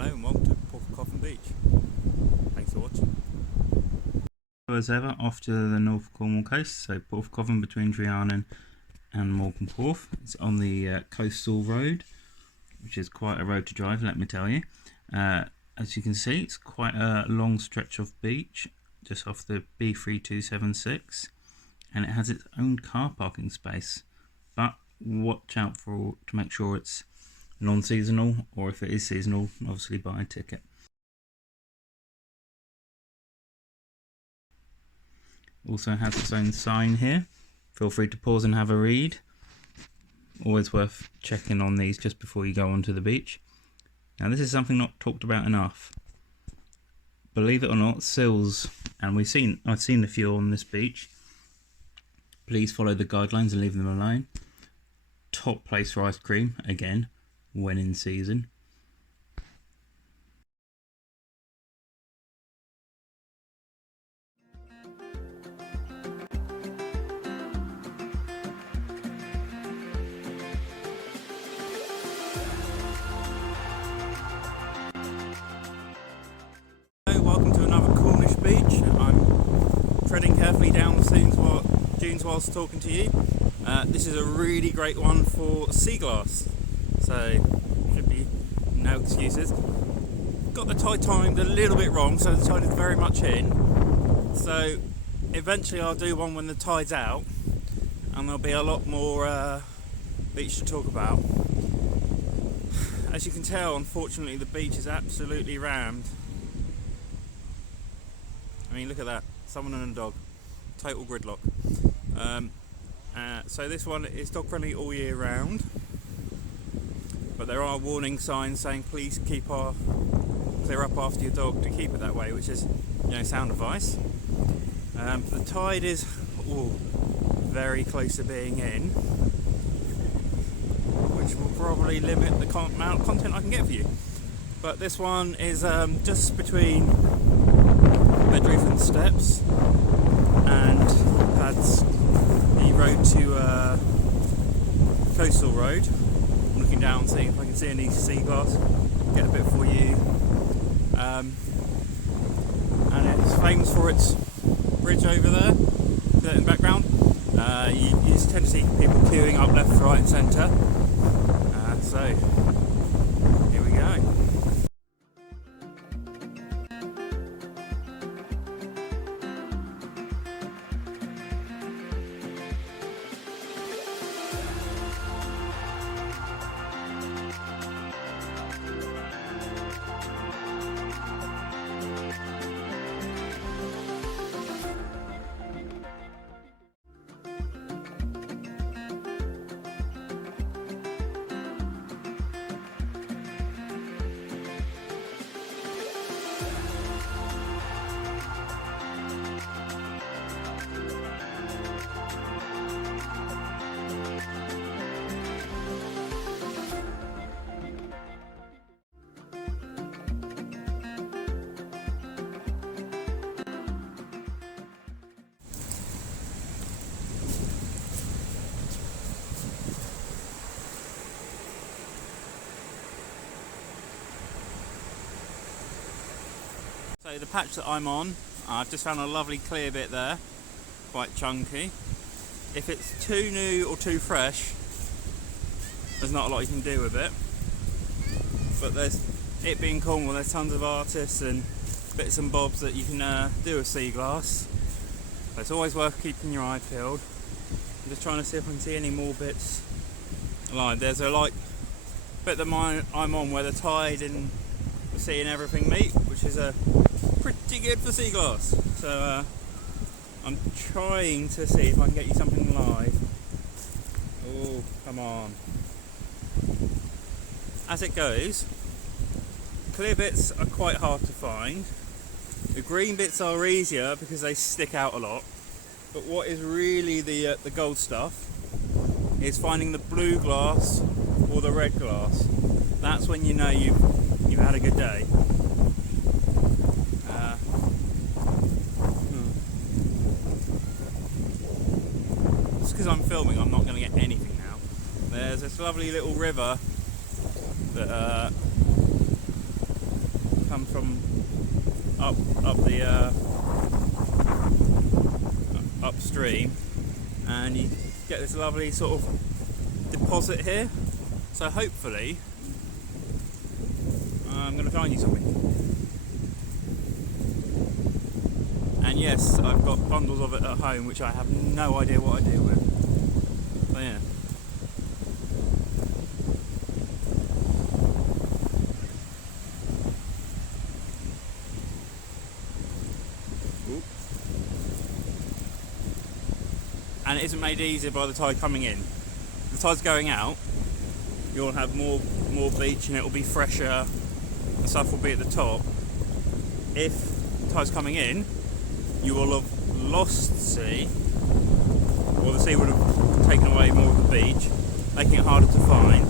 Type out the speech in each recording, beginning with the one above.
Hello and welcome to Porthcothan Beach. Thanks for watching. As ever, off to the North Cornwall coast, so Porthcothan between Drianan and Morgan Porth. It's on the coastal road, which is quite a road to drive, let me tell you. As you can see, it's quite a long stretch of beach just off the B3276, and it has its own car parking space, but watch out to make sure it's non-seasonal, or if it is seasonal, obviously buy a ticket. Also has its own sign here. Feel free to pause and have a read. Always worth checking on these just before you go onto the beach. Now this is something not talked about enough. Believe it or not, sills, and I've seen a few on this beach. Please follow the guidelines and leave them alone. Top place for ice cream, again, when in season. Welcome to another Cornish beach. I'm treading carefully down the dunes whilst talking to you. This is a really great one for sea glass, so should be no excuses. Got the tide timed a little bit wrong, so the tide is very much in. So eventually I'll do one when the tide's out, and there'll be a lot more beach to talk about. As you can tell, unfortunately the beach is absolutely rammed. I mean, look at that, someone and a dog, total gridlock. So this one is dog friendly all year round, but there are warning signs saying please clear up after your dog, to keep it that way, which is, sound advice. The tide is very close to being in, which will probably limit the amount of content I can get for you. But this one is just between Bedroof and Steps, and that's the road to Coastal Road. I'm looking down, seeing if I can see any sea glass, get a bit for you. And it's famous for its bridge over there, in the background. You tend to see people queuing up left, right and centre. So, here we go. So the patch that I'm on, I've just found a lovely clear bit there, quite chunky. If it's too new or too fresh, there's not a lot you can do with it. But it being Cornwall, there's tons of artists and bits and bobs that you can do with sea glass. So it's always worth keeping your eye peeled. I'm just trying to see if I can see any more bits alive. There's a bit that I'm on where the tide and the sea and everything meet, which is pretty good for sea glass. So I'm trying to see if I can get you something live. Oh, come on. As it goes, clear bits are quite hard to find. The green bits are easier because they stick out a lot. But what is really the gold stuff is finding the blue glass or the red glass. That's when you know you've had a good day. Just because I'm filming, I'm not going to get anything now. There's this lovely little river that comes from up the upstream, and you get this lovely sort of deposit here. So hopefully I'm going to find you something. And yes, I've got bundles of it at home which I have no idea what I do with. So yeah. Ooh. And it isn't made easier by the tide coming in. The tide's going out, you'll have more beach and it will be fresher, the stuff will be at the top. If the tide's coming in, you will have lost sea, or the sea would have taken away more of the beach, making it harder to find.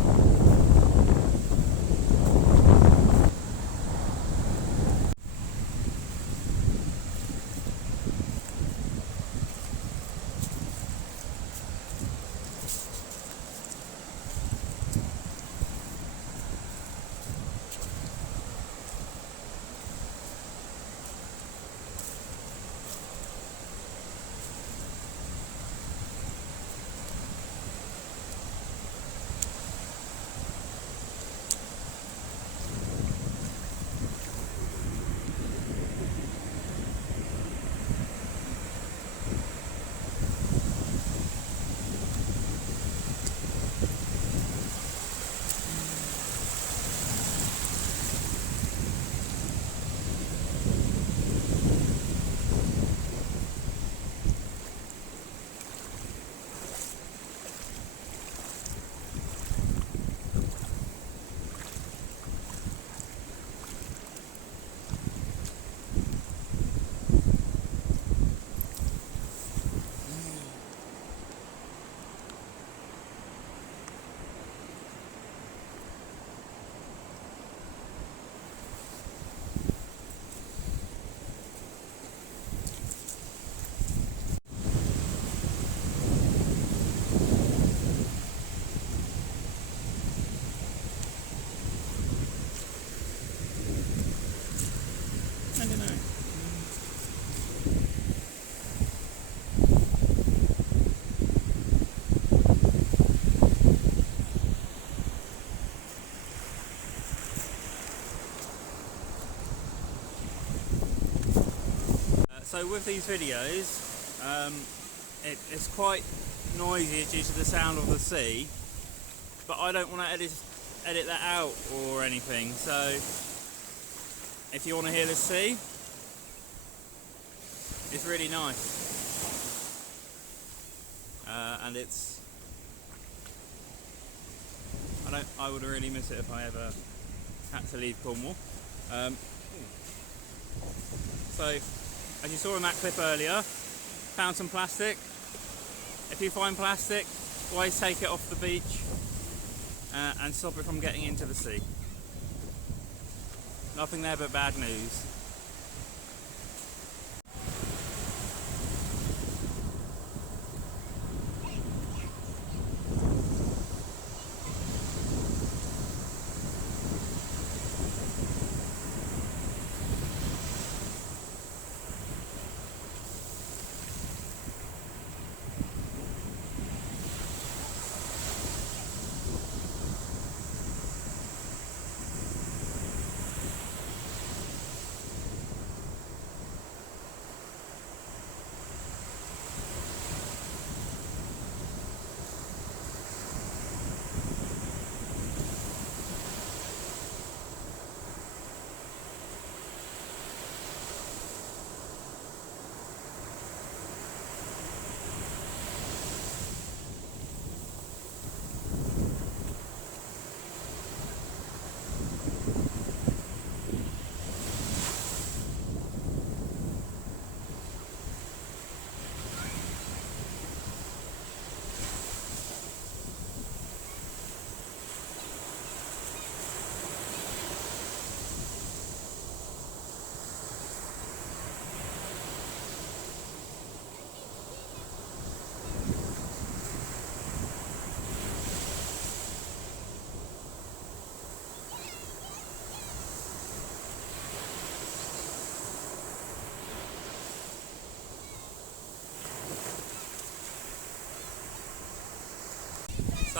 I don't know. So with these videos, it's quite noisy due to the sound of the sea, but I don't want to edit that out or anything, so if you want to hear the sea, it's really nice. And I would really miss it if I ever had to leave Cornwall. So, as you saw in that clip earlier, found some plastic. If you find plastic, always take it off the beach and stop it from getting into the sea. Nothing there but bad news.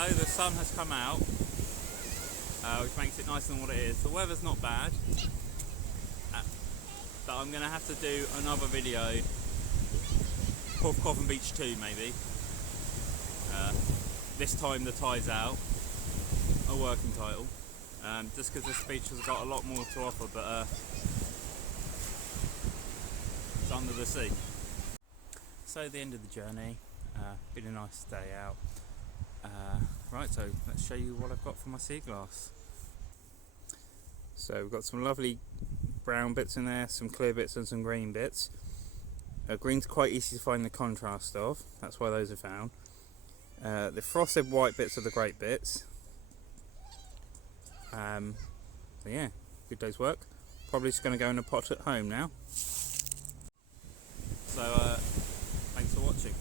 So the sun has come out, which makes it nicer than what it is. The weather's not bad, but I'm going to have to do another video, Porthcothan Beach 2 maybe. This time the tide's out, a working title, just because this beach has got a lot more to offer, but it's under the sea. So the end of the journey, been a nice day out. Right, so let's show you what I've got for my sea glass. So we've got some lovely brown bits in there, some clear bits and some green bits. Green's quite easy to find the contrast of, that's why those are found. The frosted white bits are the great bits. So yeah, good day's work. Probably just going to go in a pot at home now. So thanks for watching.